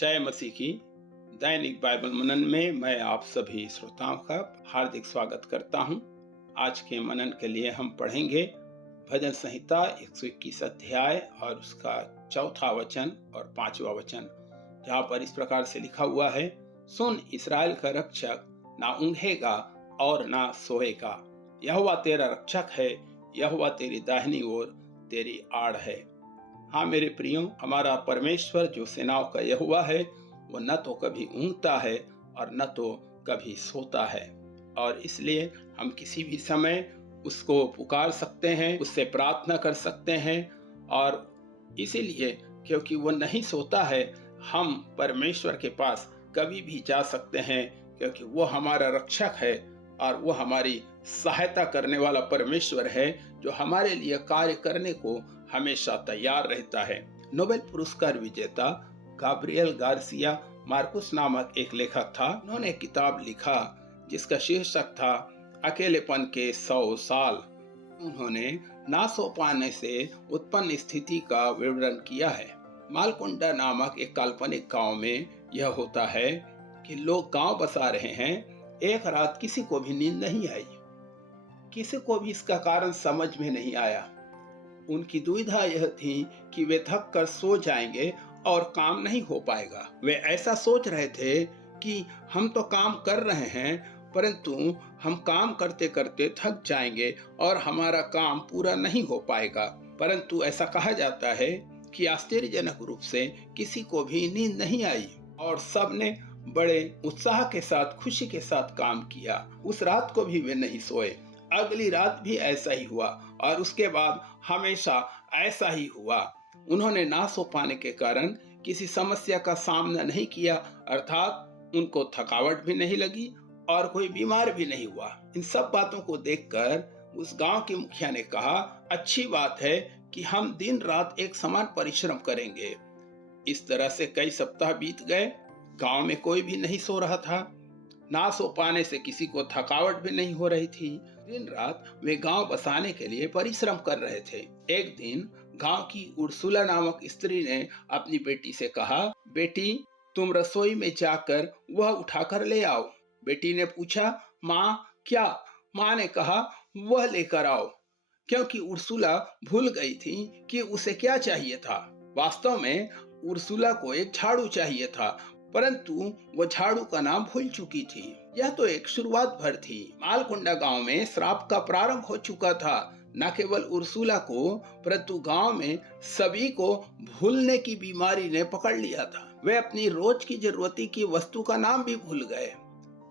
जय मसीह की। दैनिक बाइबल मनन में मैं आप सभी श्रोताओं का हार्दिक स्वागत करता हूं। आज के मनन के लिए हम पढ़ेंगे भजन संहिता 121 अध्याय और उसका चौथा वचन और पांचवा वचन, जहां पर इस प्रकार से लिखा हुआ है, सुन इस्राएल का रक्षक, ना ऊँघेगा और ना सोएगा। यहोवा तेरा रक्षक है, यहोवा तेरी दाहिनी ओर तेरी आड़ है। हाँ मेरे प्रियो, हमारा परमेश्वर जो सेनाओं का यहोवा है, वो न तो कभी ऊँघता है और न तो कभी सोता है। और इसलिए हम किसी भी समय उसको पुकार सकते हैं, उससे प्रार्थना कर सकते हैं। और इसीलिए क्योंकि वो नहीं सोता है, हम परमेश्वर के पास कभी भी जा सकते हैं, क्योंकि वो हमारा रक्षक है और वो हमारी सहायता करने वाला परमेश्वर है, जो हमारे लिए कार्य करने को हमेशा तैयार रहता है। नोबेल पुरस्कार विजेता गाब्रिएल गार्सिया मार्कुस नामक एक लेखक था। उन्होंने किताब लिखा जिसका शीर्षक था अकेलेपन के 100 साल। उन्होंने ना सो पाने से उत्पन्न स्थिति का विवरण किया है। मालकुंडा नामक एक काल्पनिक गांव में यह होता है कि लोग गांव बसा रहे हैं। एक रात किसी को भी नींद नहीं आई, किसी को भी इसका कारण समझ में नहीं आया। उनकी दुविधा यह थी कि वे थक कर सो जाएंगे और काम नहीं हो पाएगा। वे ऐसा सोच रहे थे कि हम तो काम कर रहे हैं, परंतु हम काम करते करते थक जाएंगे और हमारा काम पूरा नहीं हो पाएगा। परंतु ऐसा कहा जाता है कि आश्चर्यजनक रूप से किसी को भी नींद नहीं आई और सबने बड़े उत्साह के साथ, खुशी के साथ काम किया। उस रात को भी वे नहीं सोए। अगली रात भी ऐसा ही हुआ और उसके बाद हमेशा ऐसा ही हुआ। उन्होंने ना सो पाने के कारण किसी समस्या का सामना नहीं किया, अर्थात उनको थकावट भी नहीं लगी और कोई बीमार भी नहीं हुआ। इन सब बातों को देखकर उस गांव के मुखिया ने कहा, अच्छी बात है कि हम दिन रात एक समान परिश्रम करेंगे। इस तरह से कई सप्ताह बीत गए। गांव में कोई भी नहीं सो रहा था। ना सो पाने से किसी को थकावट भी नहीं हो रही थी। दिन रात वे गांव बसाने के लिए परिश्रम कर रहे थे। एक दिन गांव की उर्सुला नामक स्त्री ने अपनी बेटी से कहा, बेटी तुम रसोई में जाकर वह उठाकर ले आओ। बेटी ने पूछा, माँ क्या? माँ ने कहा, वह लेकर आओ, क्योंकि उर्सुला भूल गई थी कि उसे क्या चाहिए था। वास्तव में उर्सुला को एक झाड़ू चाहिए था, परंतु वो झाड़ू का नाम भूल चुकी थी। यह तो एक शुरुआत भर थी। मालकुंडा गांव में श्राप का प्रारंभ हो चुका था। न केवल उर्सुला को, परंतु गांव में सभी को भूलने की बीमारी ने पकड़ लिया था। वे अपनी रोज की जरूरती की वस्तु का नाम भी भूल गए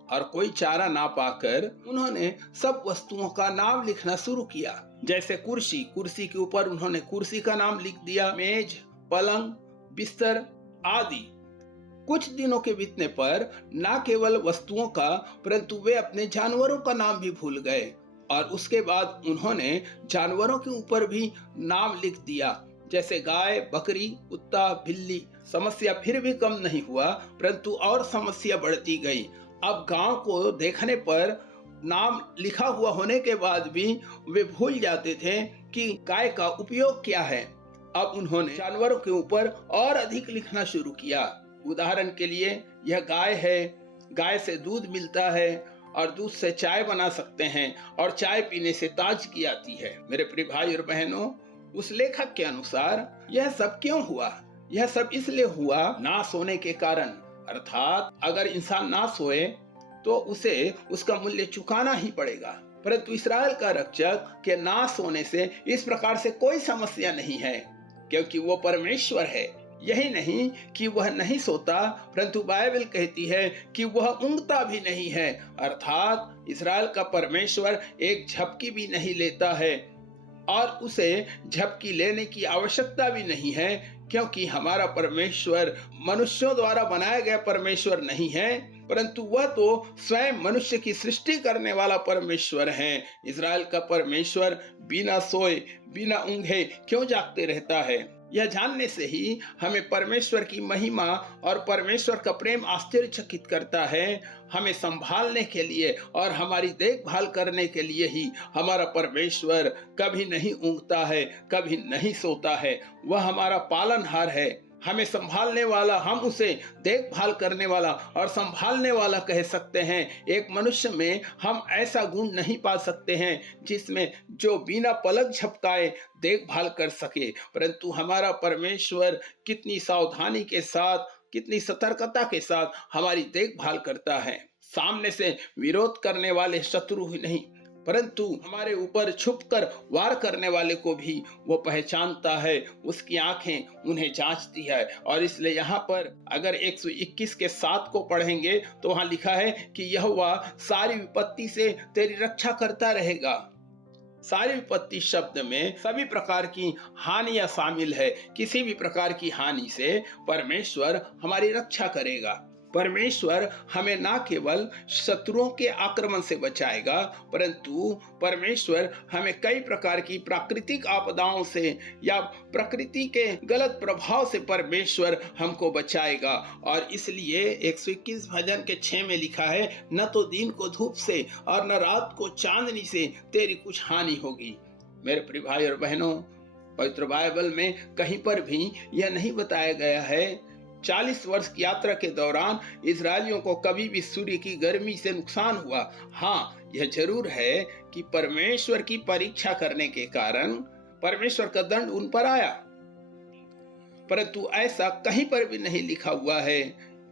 और कोई चारा ना पाकर उन्होंने सब वस्तुओं का नाम लिखना शुरू किया। जैसे कुर्सी, कुर्सी के ऊपर उन्होंने कुर्सी का नाम लिख दिया, मेज, पलंग, बिस्तर आदि। कुछ दिनों के बीतने पर न केवल वस्तुओं का, परंतु वे अपने जानवरों का नाम भी भूल गए और उसके बाद उन्होंने जानवरों के ऊपर भी नाम लिख दिया, जैसे गाय, बकरी, कुत्ता, बिल्ली। समस्या फिर भी कम नहीं हुआ, परंतु और समस्या बढ़ती गई। अब गांव को देखने पर नाम लिखा हुआ होने के बाद भी वे भूल जाते थे कि गाय का उपयोग क्या है। अब उन्होंने जानवरों के ऊपर और अधिक लिखना शुरू किया। उदाहरण के लिए, यह गाय है, गाय से दूध मिलता है और दूध से चाय बना सकते हैं और चाय पीने से ताजगी आती है। मेरे प्रिय भाई और बहनों, उस लेखक के अनुसार यह सब क्यों हुआ? यह सब इसलिए हुआ ना सोने के कारण। अर्थात अगर इंसान ना सोए तो उसे उसका मूल्य चुकाना ही पड़ेगा। परंतु इस्राएल का रक्षक के ना सोने से इस प्रकार से कोई समस्या नहीं है, क्योंकि वो परमेश्वर है। यही नहीं कि वह नहीं सोता, परंतु बाइबल कहती है कि वह ऊँघता भी नहीं है। अर्थात इस्राएल का परमेश्वर एक झपकी भी नहीं लेता है और उसे झपकी लेने की आवश्यकता भी नहीं है, क्योंकि हमारा परमेश्वर मनुष्यों द्वारा बनाया गया परमेश्वर नहीं है, परंतु वह तो स्वयं मनुष्य की सृष्टि करने वाला परमेश्वर है। इस्राएल का परमेश्वर बिना सोए, बिना ऊँघे क्यों जागते रहता है? यह जानने से ही हमें परमेश्वर की महिमा और परमेश्वर का प्रेम आश्चर्यचकित करता है। हमें संभालने के लिए और हमारी देखभाल करने के लिए ही हमारा परमेश्वर कभी नहीं ऊँघता है, कभी नहीं सोता है। वह हमारा पालनहार है। हमें संभालने वाला, हम उसे देखभाल करने वाला और संभालने वाला कह सकते हैं। एक मनुष्य में हम ऐसा गुण नहीं पा सकते हैं जिसमें जो बिना पलक झपकाए देखभाल कर सके, परंतु हमारा परमेश्वर कितनी सावधानी के साथ, कितनी सतर्कता के साथ हमारी देखभाल करता है। सामने से विरोध करने वाले शत्रु ही नहीं, परंतु हमारे ऊपर छुपकर वार करने वाले को भी वो पहचानता है, उसकी आंखें उन्हें जांचती है। और इसलिए यहाँ पर अगर 121 के 7 को पढ़ेंगे तो वहां लिखा है कि यहोवा सारी विपत्ति से तेरी रक्षा करता रहेगा। सारी विपत्ति शब्द में सभी प्रकार की हानियां शामिल है। किसी भी प्रकार की हानि से परमेश्वर हमारी रक्षा करेगा। परमेश्वर हमें ना केवल शत्रुओं के आक्रमण से बचाएगा, परंतु परमेश्वर हमें कई प्रकार की प्राकृतिक आपदाओं से या प्रकृति के गलत प्रभाव से परमेश्वर हमको बचाएगा। और इसलिए 121 भजन के 6 में लिखा है, न तो दिन को धूप से और न रात को चांदनी से तेरी कुछ हानि होगी। मेरे प्रिय भाई और बहनों, पवित्र बाइबल में कहीं पर भी यह नहीं बताया गया है 40 वर्ष की यात्रा के दौरान इजरायलियों को कभी भी सूर्य की गर्मी से नुकसान हुआ। हाँ, यह जरूर है कि परमेश्वर की परीक्षा करने के कारण परमेश्वर का दंड उन पर आया, परंतु ऐसा कहीं पर भी नहीं लिखा हुआ है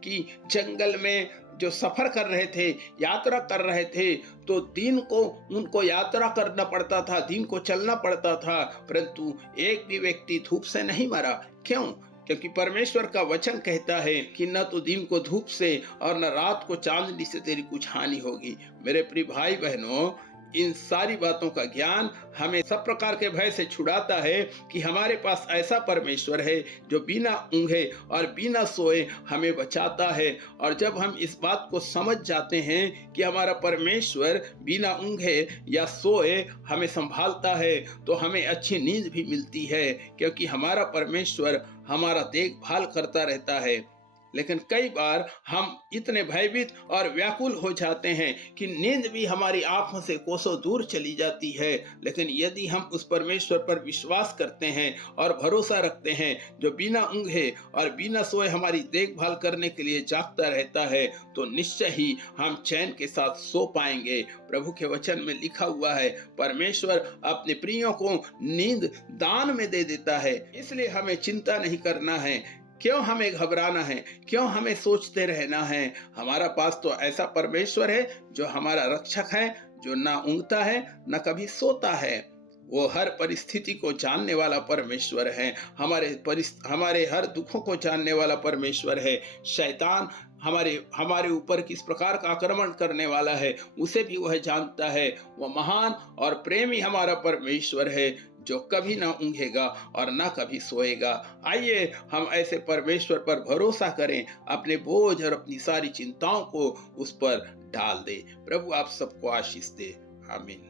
कि जंगल में जो सफर कर रहे थे, यात्रा कर रहे थे, तो दिन को उनको यात्रा करना पड़ता था, दिन को चलना पड़ता था, परंतु एक भी व्यक्ति धूप से नहीं मरा। क्यों? क्योंकि परमेश्वर का वचन कहता है कि न तो दिन को धूप से और न रात को चांदनी से तेरी कुछ हानि होगी। मेरे प्रिय भाई बहनों, इन सारी बातों का ज्ञान हमें सब प्रकार के भय से छुड़ाता है कि हमारे पास ऐसा परमेश्वर है जो बिना ऊँघे और बिना सोए हमें बचाता है। और जब हम इस बात को समझ जाते हैं कि हमारा परमेश्वर बिना ऊँघे या सोए हमें संभालता है, तो हमें अच्छी नींद भी मिलती है, क्योंकि हमारा परमेश्वर हमारा देखभाल करता रहता है। लेकिन कई बार हम इतने भयभीत और व्याकुल हो जाते हैं कि नींद भी हमारी आंखों से कोसों दूर चली जाती है। लेकिन यदि हम उस परमेश्वर पर विश्वास करते हैं और भरोसा रखते हैं जो बिना ऊँघे और बिना सोए हमारी देखभाल करने के लिए जागता रहता है, तो निश्चय ही हम चैन के साथ सो पाएंगे। प्रभु के वचन में लिखा हुआ है, परमेश्वर अपने प्रियों को नींद दान में दे देता है। इसलिए हमें चिंता नहीं करना है। क्यों हमें घबराना है? क्यों हमें सोचते रहना है? हमारा पास तो ऐसा परमेश्वर है जो हमारा रक्षक है, जो ना ऊँघता है न कभी सोता है। वो हर परिस्थिति को जानने वाला परमेश्वर है, हमारे हर दुखों को जानने वाला परमेश्वर है। शैतान हमारे ऊपर किस प्रकार का आक्रमण करने वाला है उसे भी वह जानता है। वह महान और प्रेमी हमारा परमेश्वर है जो कभी ना ऊँघेगा और ना कभी सोएगा। आइए हम ऐसे परमेश्वर पर भरोसा करें, अपने बोझ और अपनी सारी चिंताओं को उस पर डाल दें। प्रभु आप सबको आशीष दे। आमीन।